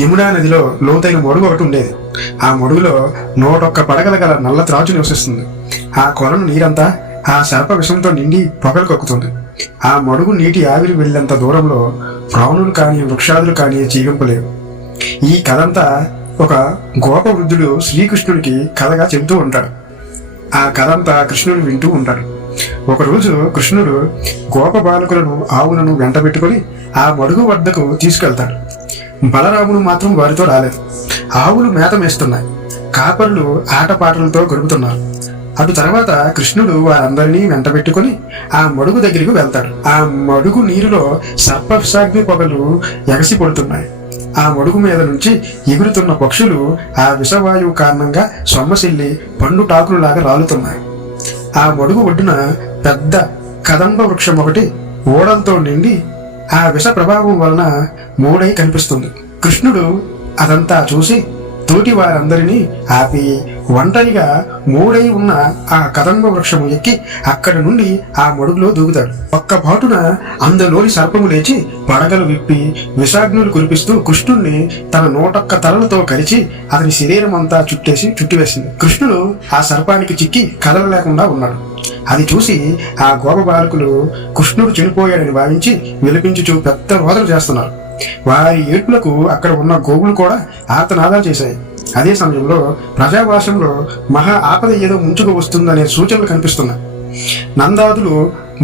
యమునా నదిలో లోతైన మడుగు ఒకటి ఉండేది. ఆ మడుగులో 101 పడగల గల నల్ల త్రాచు నివసిస్తుంది. ఆ కొలను నీరంతా ఆ సర్ప విషంతో నిండి పొగలు కక్కుతుంది. ఆ మడుగు నీటి ఆవిరి వెళ్ళేంత దూరంలో ప్రాణులు కానీ వృక్షాదులు కానీ చీగింపలేవు. ఈ కథంతా ఒక గోప వృద్ధుడు శ్రీకృష్ణుడికి కథగా చెబుతూ ఉంటాడు. ఆ కథంతా కృష్ణుడు వింటూ ఉంటాడు. ఒకరోజు కృష్ణుడు గోప బాలకులను ఆవులను వెంట పెట్టుకుని ఆ మడుగు వద్దకు తీసుకెళ్తాడు. బలరాముడు మాత్రం వారితో రాలేదు. ఆవులు మేత మేస్తున్నాయి. కాపరులు ఆటపాటలతో గడుపుతున్నారు. అటు తర్వాత కృష్ణుడు వారందరినీ వెంట పెట్టుకుని ఆ మడుగు దగ్గరికి వెళ్తాడు. ఆ మడుగు నీరులో సర్పవిషాగ్ని పొగలు ఎగసి పడుతున్నాయి. ఆ మడుగు మీద నుంచి ఎగురుతున్న పక్షులు ఆ విషవాయువు కారణంగా సొమ్మసిల్లి పండు టాకులులాగా రాలుతున్నాయి. ఆ మడుగు ఒడ్డున పెద్ద కదంబ వృక్షం ఒకటి ఓడలతో నిండి ఆ విష ప్రభావం వలన మూడై కనిపిస్తుంది. కృష్ణుడు అదంతా చూసి తోటి వారందరినీ ఆపి ఒంటరిగా మూడై ఉన్న ఆ కదంబ వృక్షము ఎక్కి అక్కడి నుండి ఆ మడుగులో దూకుతాడు. ఒక్క పాటున అందులోని సర్పము లేచి పడగలు విప్పి విషాగ్నులు కురిపిస్తూ కృష్ణుణ్ణి తన 101 తలలతో కరిచి అతని శరీరం అంతా చుట్టివేసింది. కృష్ణుడు ఆ సర్పానికి చిక్కి కదలలేకుండా ఉన్నాడు. అది చూసి ఆ గోప బాలకులు కృష్ణుడు చనిపోయాడని భావించి విలపించుచూ పెద్ద రోదన చేస్తున్నారు. వారి ఏడ్పులకు అక్కడ ఉన్న గోవులు కూడా ఆర్తనాదాలు చేశాయి. అదే సమయంలో ప్రజావాసంలో మహా ఆపద ఏదో ముంచుకు వస్తుందనే సూచనలు కనిపిస్తున్నాయి. నందాదులు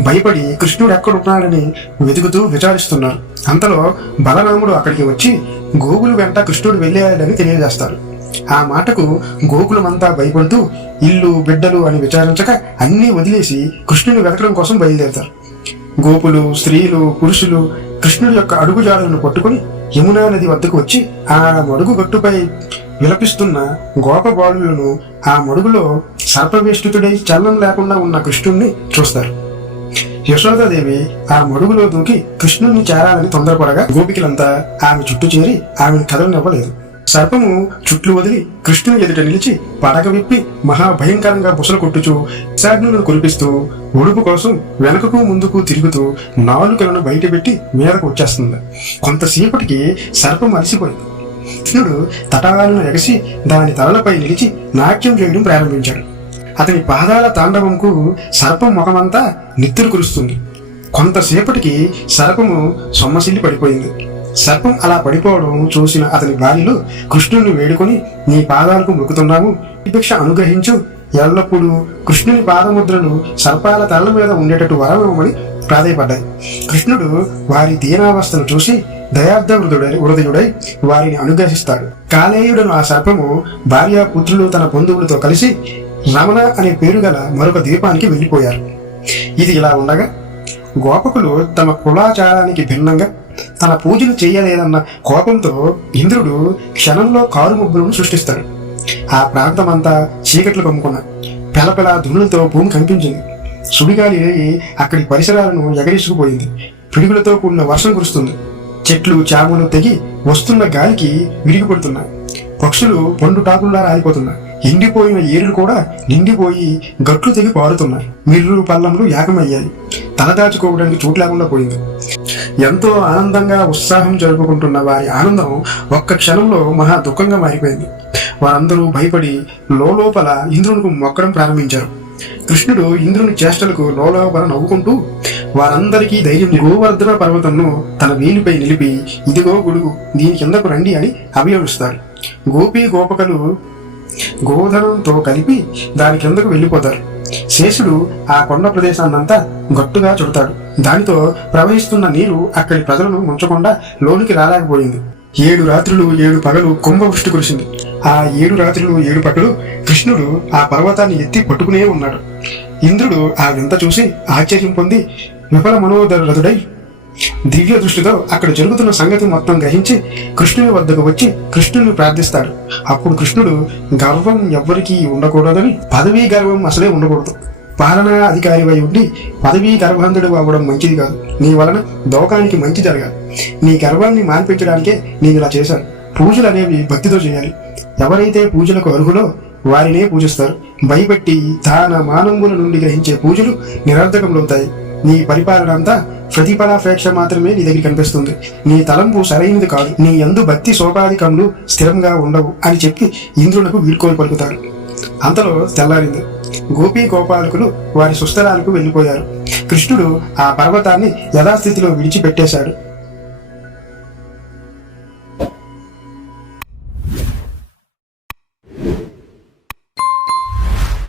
భయపడి కృష్ణుడు ఎక్కడున్నాడని వెతుకుతూ విచారిస్తున్నారు. అంతలో బలరాముడు అక్కడికి వచ్చి గోవులు వెంట కృష్ణుడు వెళ్ళాడని తెలియజేస్తారు. ఆ మాటకు గోకులమంతా భయపడుతూ ఇల్లు బిడ్డలు అని విచారించక అన్నీ వదిలేసి కృష్ణుని వెతకడం కోసం బయలుదేరతారు. గోపులు, స్త్రీలు, పురుషులు కృష్ణుడి యొక్క అడుగుజాడలను పట్టుకుని యమునా నది వద్దకు వచ్చి ఆ మడుగు గట్టుపై విలపిస్తున్న గోప బాలులను ఆ మడుగులో సర్పవేష్టితుడై చలనం లేకుండా ఉన్న కృష్ణుణ్ణి చూస్తారు. యశోదాదేవి ఆ మడుగులో దూకి కృష్ణుడిని చేరాలని తొందరపడగా గోపికలంతా ఆమె చుట్టూ చేరి ఆమెను కదలనివ్వలేదు. సర్పము చుట్లు వదిలి కృష్ణుని ఎదుట నిలిచి పడగ విప్పి మహాభయంకరంగా బుసలు కొట్టుచూ విషాగ్నులను కురిపిస్తూ ఒడుపు కోసం వెనకకు ముందుకు తిరుగుతూ నాలుకలను బయటపెట్టి మీదకు వచ్చేస్తుంది. కొంతసేపటికి సర్పం అలసిపోయింది. కృష్ణుడు తటాలను ఎగసి దాని తలలపై నిలిచి నాట్యం చేయడం ప్రారంభించాడు. అతని పాదాల తాండవంకు సర్పం ముఖమంతా నిత్తురు కురుస్తుంది. కొంతసేపటికి సర్పము సొమ్మసిల్లి పడిపోయింది. సర్పం అలా పడిపోవడం చూసిన అతని భార్యలు కృష్ణుని వేడుకొని, నీ పాదాలకు మొక్కుతున్నాము, భిక్ష అనుగ్రహించు, ఎల్లప్పుడూ కృష్ణుని పాదముద్రలు సర్పాల తలల మీద ఉండేటట్టు వరమివ్వమని ప్రాధేయపడ్డాయి. కృష్ణుడు వారి దీనావస్థను చూసి దయార్థ హృదయుడై వారిని అనుగ్రహిస్తాడు. కాలేయుడను ఆ సర్పము భార్యాపుత్రులు తన బంధువులతో కలిసి రమణ అనే పేరు గల మరొక ద్వీపానికి వెళ్ళిపోయారు. ఇది ఇలా ఉండగా గోపకులు తమ కులాచారానికి భిన్నంగా తన పూజలు చేయలేదన్న కోపంతో ఇంద్రుడు క్షణంలో కారు మబ్బులను సృష్టిస్తాడు. ఆ ప్రాంతమంతా చీకట్లు కమ్ముకున్న పెలపెల దుమ్ములతో భూమి కనిపించింది. సుడిగాలి అక్కడి పరిసరాలను ఎగరేసుకుపోయింది. పిడుగులతో కూడిన వర్షం కురుస్తుంది. చెట్లు చాములు తెగి వస్తున్న గాలికి విరిగిపడుతున్నాయి. పక్షులు పండు టాకుల్లా రాలిపోతున్నాయి. ఎండిపోయిన ఏరులు కూడా నిండిపోయి గట్లు తెగి పారుతున్నాయి. మిర్రు పల్లములు ఏకమయ్యాయి. తలదాచుకోవడానికి చోటు లేకుండా పోయింది. ఎంతో ఆనందంగా ఉత్సాహం జరుపుకుంటున్న వారి ఆనందం ఒక్క క్షణంలో మహా దుఃఖంగా మారిపోయింది. వారందరూ భయపడి లోపల ఇంద్రునికి మొక్కడం ప్రారంభించారు. కృష్ణుడు ఇంద్రుని చేష్టలకు లోపల నవ్వుకుంటూ వారందరికీ ధైర్యం గోవర్ధన పర్వతంను తన వేలిపై నిలిపి, ఇదిగో గొడుగు, దీని కిందకు రండి అని అభియోగిస్తాడు. గోపీ గోపకలు గోధనంతో కలిపి దాని కిందకు వెళ్ళిపోతారు. శేషుడు ఆ కొండ ప్రదేశాన్నంతా గట్టుగా చుడతాడు. దానితో ప్రవహిస్తున్న నీరు అక్కడి ప్రజలను ముంచకుండా లోనికి రాలేకపోయింది. 7 రాత్రులు 7 పగలు కుంభవృష్టి కురిసింది. ఆ 7 రాత్రులు 7 పగలు కృష్ణుడు ఆ పర్వతాన్ని ఎత్తి పట్టుకునే ఉన్నాడు. ఇంద్రుడు ఆ వింత చూసి ఆశ్చర్యం పొంది విఫల మనోదరుడై దివ్య దృష్టితో అక్కడ జరుగుతున్న సంగతి మొత్తం గ్రహించి కృష్ణుని వద్దకు వచ్చి కృష్ణుని ప్రార్థిస్తాడు. అప్పుడు కృష్ణుడు, గర్వం ఎవ్వరికీ ఉండకూడదని, పదవీ గర్వం అసలే ఉండకూడదు. పాలనా అధికారివై ఉండి పదవీ గర్భంధుడు అవ్వడం మంచిది కాదు. నీ వలన లోకానికి మంచి జరగాలి. నీ గర్వాన్ని మాన్పించడానికే నేను ఇలా చేశాను. పూజలు అనేవి భక్తితో చేయాలి. ఎవరైతే పూజలకు అర్హులో వారినే పూజిస్తారు. భయపెట్టి దాన మానముల నుండి గ్రహించే పూజలు నిరర్ధకములవుతాయి. నీ పరిపాలన అంతా ప్రతిఫలాపేక్ష మాత్రమే నీ దగ్గర కనిపిస్తుంది. నీ తలంపు సరైనది కాదు, నీ యందు భక్తి సోపాధికములు స్థిరంగా ఉండవు అని చెప్పి ఇంద్రునకు వీడ్కోలు పలుకుతారు. అంతలో తెల్లారింది. గోపీ గోపాలకులు వారి సుస్థలాలకు వెళ్ళిపోయారు. కృష్ణుడు ఆ పర్వతాన్ని యథాస్థితిలో విడిచిపెట్టేశాడు.